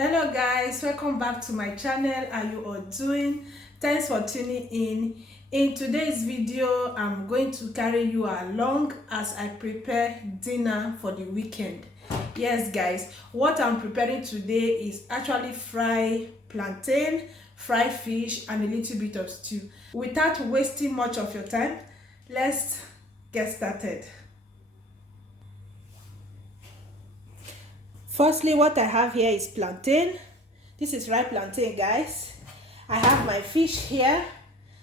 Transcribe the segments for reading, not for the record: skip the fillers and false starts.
Hello guys, welcome back to my channel. How you all doing? Thanks for tuning in today's video. I'm going to carry you along as I prepare dinner for the weekend. Yes guys, what I'm preparing today is actually fried plantain, fried fish, and a little bit of stew. Without wasting much of your time, let's get started. Firstly, what I have here is plantain. This is ripe plantain, guys. I have my fish here.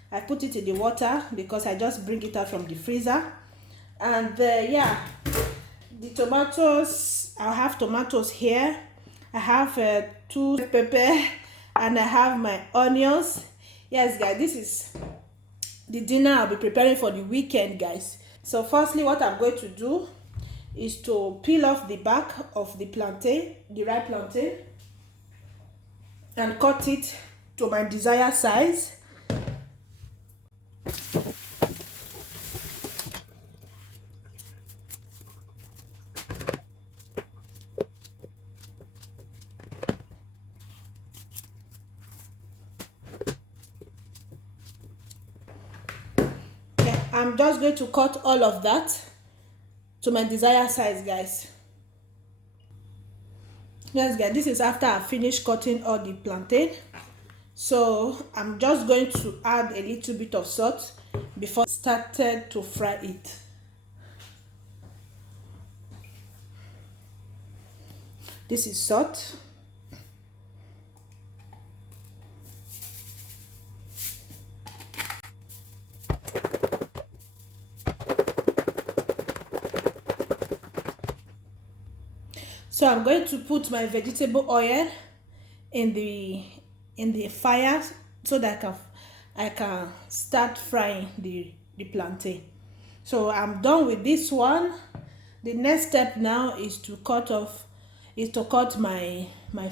I put it in the water because I just bring it out from the freezer. And yeah, the tomatoes, I have tomatoes here. I have 2 pepper and I have my onions. Yes guys, this is the dinner I'll be preparing for the weekend, guys. So firstly, what I'm going to do is to peel off the back of the plantain, the ripe plantain, and cut it to my desired size. I'm just going to cut all of that to my desired size, guys. Yes guys, this is after I finished cutting all the plantain. So I'm just going to add a little bit of salt before I started to fry it. This is salt. So I'm going to put my vegetable oil in the fire so that I can start frying the plantain. So I'm done with this one. The next step now is to cut my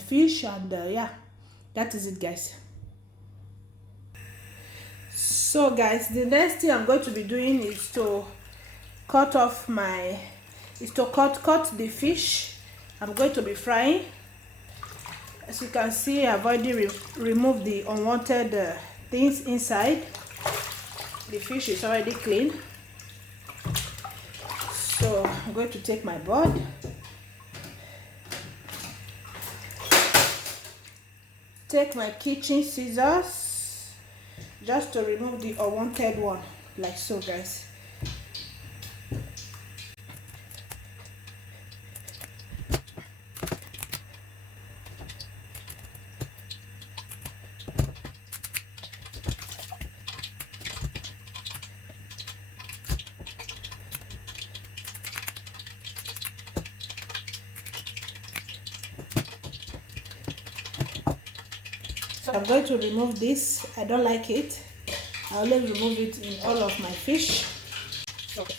fish, and yeah, that is it, guys. So guys, the next thing I'm going to be doing is to cut the fish I'm going to be frying. As you can see, I've already removed the unwanted things inside. The fish is already clean. So I'm going to take my board, take my kitchen scissors just to remove the unwanted one, like so, guys. So I'm going to remove this. I don't like it. I always remove it in all of my fish. Okay.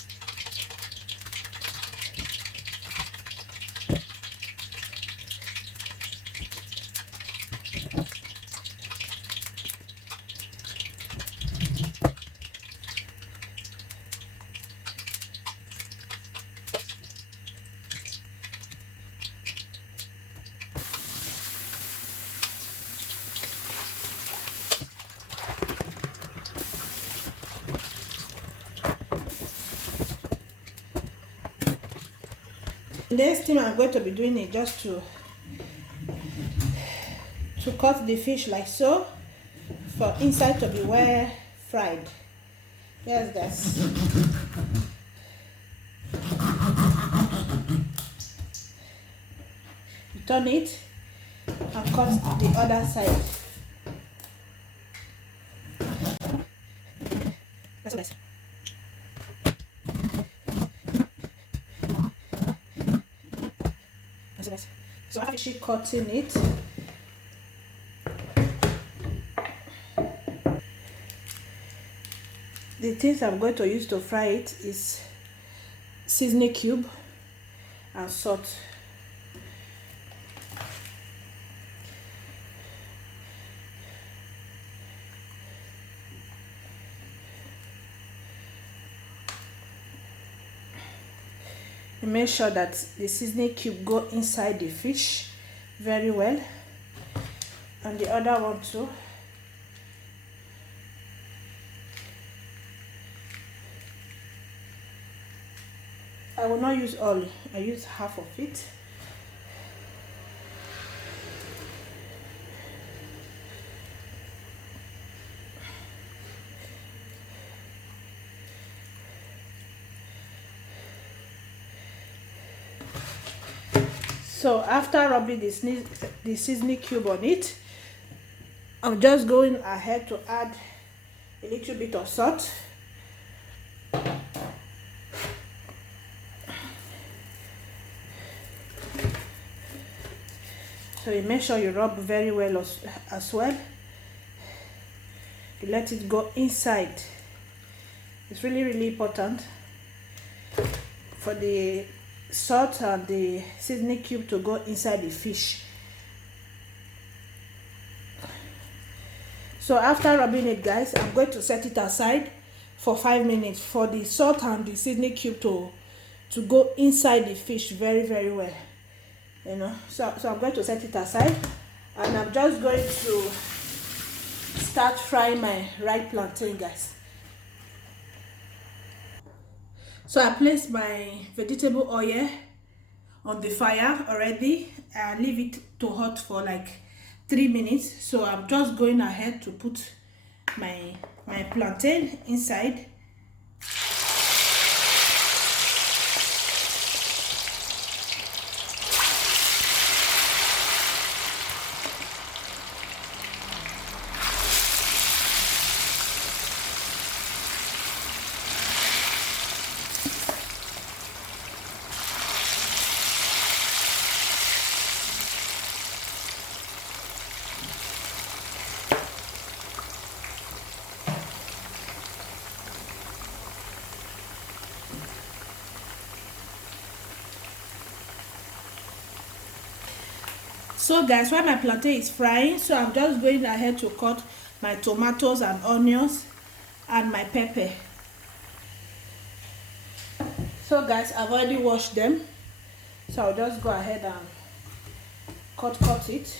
The next thing I'm going to be doing is just to cut the fish like so for inside to be well fried. Yes guys. Turn it and cut the other side. That's nice. So after she cutting it, the things I'm going to use to fry it is seasoning cube and salt. And make sure that the seasoning cube go inside the fish very well. and the other one too. I will not use all, I use half of it. So after rubbing the seasoning cube on it, I'm just going ahead to add a little bit of salt. So you make sure you rub very well as well. You let it go inside. It's really important for the salt and the seasoning cube to go inside the fish. So after rubbing it, guys, I'm going to set it aside for 5 minutes for the salt and the seasoning cube to go inside the fish very well, you know. So I'm going to set it aside, and I'm just going to start frying my ripe plantain, guys. So I placed my vegetable oil on the fire already. I leave it to hot for like 3 minutes. So I'm just going ahead to put my plantain inside. So guys, while my plantain is frying, so I'm just going ahead to cut my tomatoes and onions and my pepper. So guys, I've already washed them, so I'll just go ahead and cut it.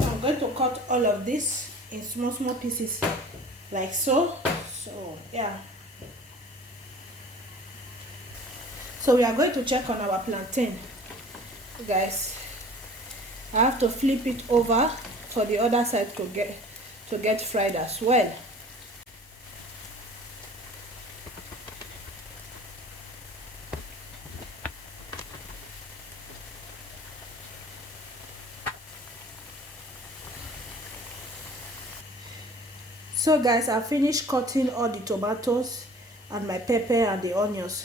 I'm going to cut all of this in small pieces like so. So yeah, so we are going to check on our plantain, guys. I have to flip it over for the other side to get fried as well. So guys, I finished cutting all the tomatoes and my pepper and the onions.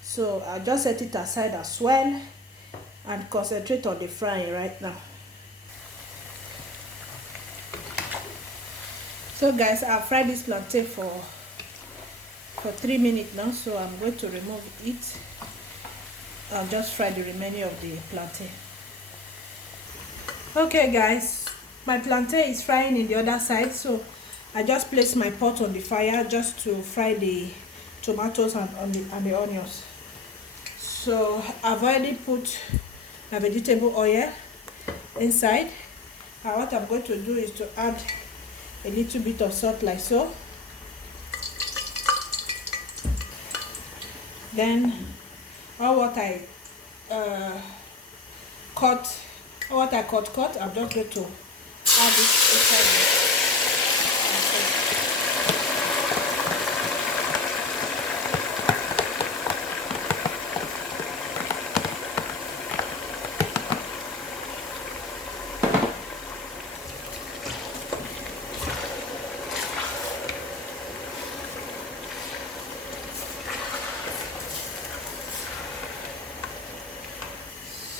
So I'll just set it aside as well and concentrate on the frying right now. So guys, I've fried this plantain for 3 minutes now, so I'm going to remove it. I'll just fry the remaining of the plantain. Okay guys, my plantain is frying in the other side, so I just placed my pot on the fire just to fry the tomatoes and the onions. So I've already put my vegetable oil inside, and what I'm going to do is to add a little bit of salt like so. Then all what I cut, I'm just going to add it inside.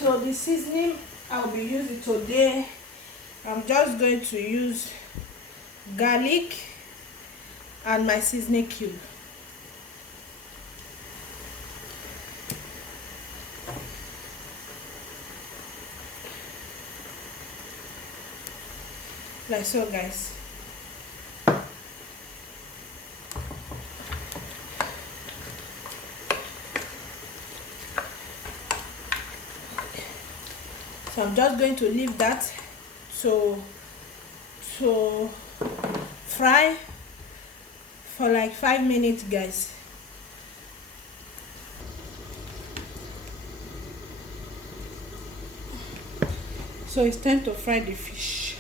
So the seasoning I'll be using today, I'm just going to use garlic and my seasoning cube. Like so, guys. So I'm just going to leave that to fry for like 5 minutes, guys. So it's time to fry the fish.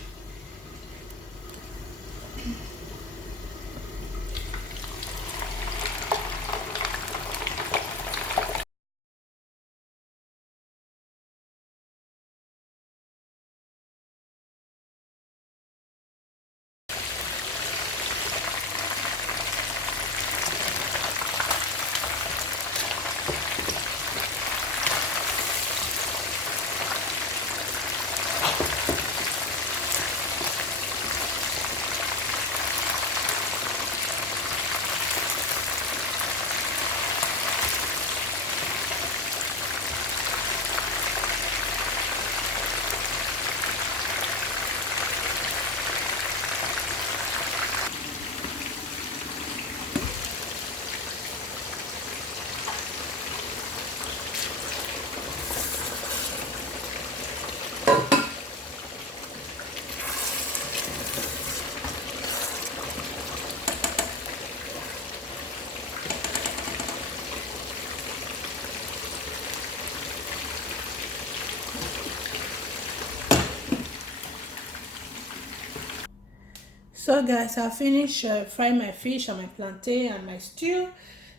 So guys, I finished frying my fish and my plantain and my stew.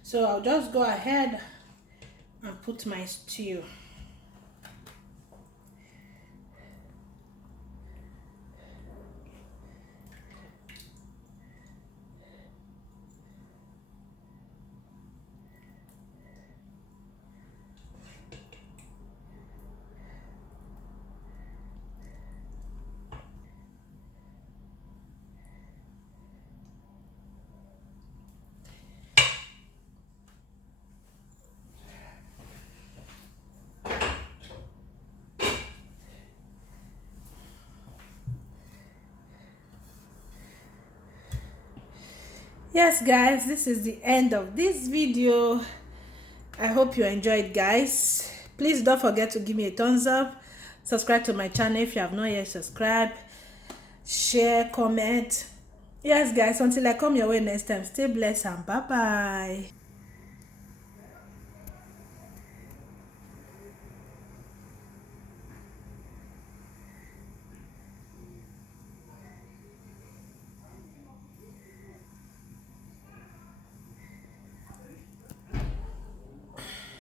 So I'll just go ahead and put my stew. Yes guys, this is the end of this video. I hope you enjoyed, guys. Please don't forget to give me a thumbs up, subscribe to my channel if you have not yet subscribed, share, comment. Yes guys, until I come your way next time, stay blessed and bye bye.